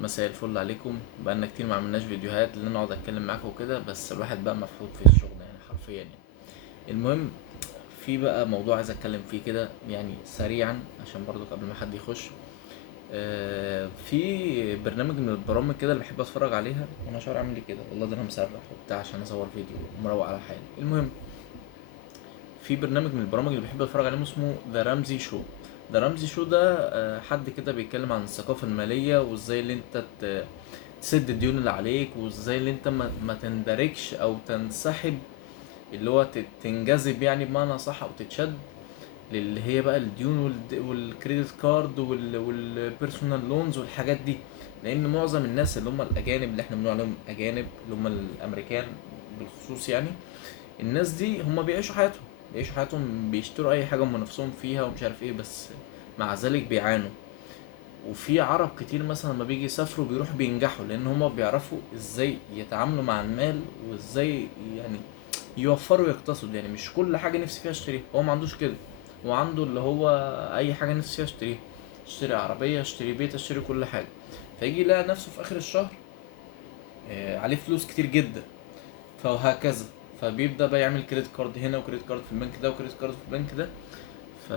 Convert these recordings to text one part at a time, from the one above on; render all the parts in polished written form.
مساء الفل عليكم. بقالنا كتير ما عملناش فيديوهات لان انا اقعد اتكلم معاكم وكده، بس الواحد بقى مفحوط في الشغل يعني حرفيا يعني. المهم، في بقى موضوع عايز اتكلم فيه كده يعني سريعا عشان برضو قبل ما حد يخش. في برنامج من البرامج كده اللي بحب اتفرج عليها وانا شعور عامل لي كده، والله ده انا مسرح وبتاع عشان اصور فيديو مروق على حالي. المهم، في برنامج من البرامج اللي بحب اتفرج عليهم اسمه ذا رامزي شو. ذا رامزي شو ده حد كده بيتكلم عن الثقافة المالية وازاي اللي انت تسد الديون اللي عليك، وازاي اللي انت ما تندركش او تنسحب، اللي هو تنجذب يعني بمعنى صح، او تتشد للي هي بقى الديون والكريدت كارد والبيرسونال لونز والحاجات دي. لان معظم الناس اللي هم الاجانب اللي احنا بنقول عليهم اجانب اللي هم الامريكان بالخصوص يعني، الناس دي هم بيعيشوا حياتهم بيشتروا اي حاجه هم نفسهم فيها ومش عارف ايه، بس مع ذلك بيعانوا. وفي عرب كتير مثلا لما بيجي يسافروا بيروحوا بينجحوا لان هم بيعرفوا ازاي يتعاملوا مع المال، وازاي يعني يوفروا ويقتصدوا. يعني مش كل حاجه نفسي فيها اشتريها، هو ما عندوش كده. هو عنده اللي هو اي حاجه نفسي فيها اشتريها، اشتري عربيه، اشتري بيت، اشتري كل حاجه. فيجي يلاقي نفسه في اخر الشهر عليه فلوس كتير جدا، فهكذا. فبيبدا بقى يعمل كريدت كارد هنا، وكريدت كارد في البنك ده، وكريدت كارد في البنك ده. ف...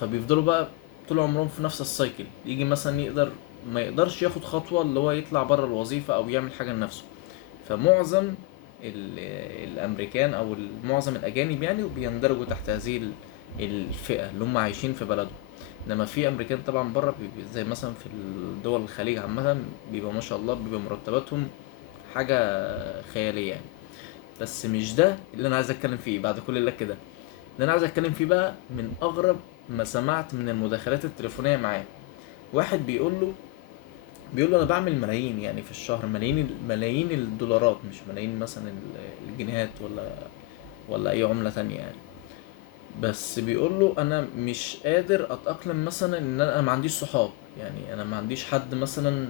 فبيفضلوا بقى طول عمرهم في نفس السايكل. يجي مثلا ما يقدرش ياخد خطوة اللي هو يطلع بره الوظيفة او يعمل حاجة لنفسه. فمعظم الامريكان او معظم الاجانب يعني بيندرجوا تحت هذه الفئة اللي هم عايشين في بلدهم. انما في امريكان طبعا بره زي مثلا في الدول الخليج عامة، بيبقى ما شاء الله بيبقى مرتباتهم حاجة خيالية يعني. بس مش ده اللي انا عايز اتكلم فيه بعد كل اللي كده. اللي انا عايز اتكلم فيه بقى من اغرب ما سمعت من المداخلات التليفونيه معاه. واحد بيقول له انا بعمل ملايين يعني في الشهر، ملايين الدولارات، مش ملايين مثلا الجنيهات ولا اي عمله تانية يعني. بس بيقول له انا مش قادر اتاقلم مثلا ان انا ما عنديش صحاب، يعني انا ما عنديش حد مثلا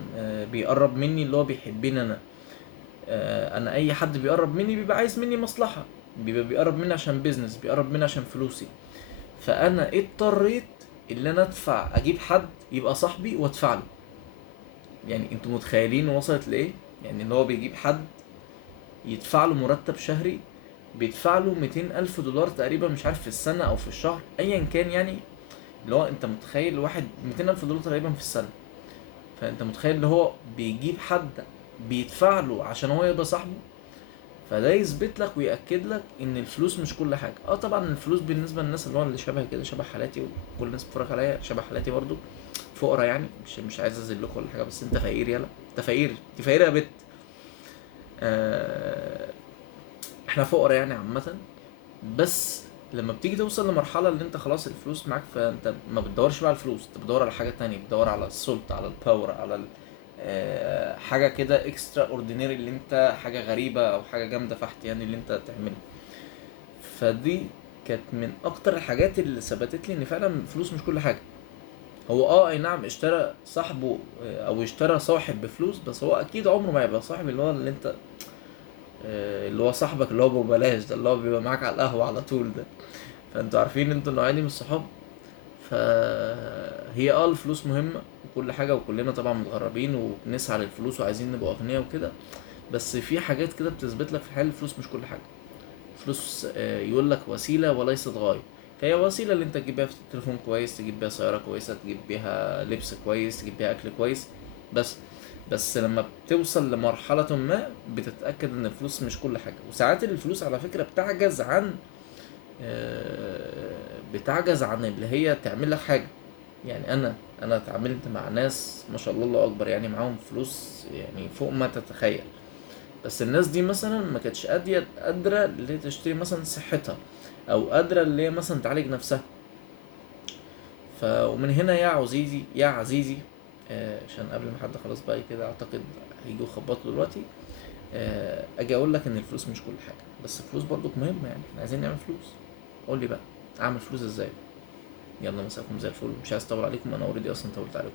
بيقرب مني اللي هو بيحبني انا. انا اي حد بيقرب مني بيبقى عايز مني مصلحه، بيبقى بيقرب مني عشان بيزنس، بيقرب مني عشان فلوسي. فانا اضطريت ان انا اجيب حد يبقى صاحبي وادفع له. يعني انتوا متخيلين وصلت لايه؟ يعني ان هو بيجيب حد يدفع له مرتب شهري، بيدفع له 200 الف دولار تقريبا، مش عارف في السنه او في الشهر ايا كان يعني. اللي هو انت متخيل واحد 200 الف دولار تقريبا في السنه، فانت متخيل اللي هو بيجيب حد بيدفع له عشان هو يبقى صاحبه. فده يثبت لك ويأكد لك ان الفلوس مش كل حاجه. طبعا الفلوس بالنسبه للناس اللي هو اللي شبه كده، شبه حالاتي وكل الناس بتتفرج عليا شبه حالاتي برضو، فقرا يعني. مش عايز اذلكوا ولا حاجه، بس انت فقير، يلا انت فقير، انت فقير يا بت. آه احنا فقرا يعني عامه. بس لما بتيجي توصل لمرحله اللي انت خلاص الفلوس معاك، فانت ما بتدورش بقى على الفلوس، انت بتدور على حاجه تانية، بتدور على السلطه، على الباور، على حاجه كده اكسترا اوردينري، اللي انت حاجه غريبه او حاجه جامده فحت يعني اللي انت تعملها. فدي كانت من اكتر الحاجات اللي ثبتت لي ان فعلا الفلوس مش كل حاجه. هو اي نعم اشترى صاحبه او اشترى صاحب بفلوس، بس هو اكيد عمره ما يبقى صاحب اللي هو اللي انت اللي هو صاحبك اللي هو ببلاش ده، اللي هو بيبقى معاك على القهوه على طول ده. فانتوا عارفين انتوا النوعيه دي من الصحاب. فهي الفلوس مهمه وكل حاجه، وكلنا طبعا متغربين وبنسعى للفلوس وعايزين نبقى اغنياء وكده. بس في حاجات كده بتثبت لك في الحياه الفلوس مش كل حاجه. فلوس يقول لك وسيله وليست غايه. فهي وسيله اللي انت تجيب بيها في تليفون كويس، تجيب بيها سياره كويسه، تجيب بيها لبس كويس، تجيب بيها اكل كويس. بس بس لما بتوصل لمرحلة ما بتتأكد ان الفلوس مش كل حاجة. وساعات الفلوس على فكرة بتعجز عن اللي هي تعمل لك حاجة. يعني انا اتعاملت مع ناس ما شاء الله الله اكبر يعني معاهم فلوس يعني فوق ما تتخيل. بس الناس دي مثلا ما كانتش قادرة اللي هي تشتري مثلا صحتها، او قادرة اللي هي مثلا تعالج نفسها. ومن هنا يا عزيزي يا عزيزي، عشان قبل ما حد خلاص بقى كده اعتقد هيجوا يخبطوا دلوقتي. اجي اقول لك ان الفلوس مش كل حاجه، بس الفلوس برضو مهمه، يعني احنا عايزين نعمل فلوس. قول لي بقى اعمل فلوس ازاي؟ يلا مساكم زي الفل، مش عايز اطول عليكم، انا اوريدي اصلا طولت عليكم.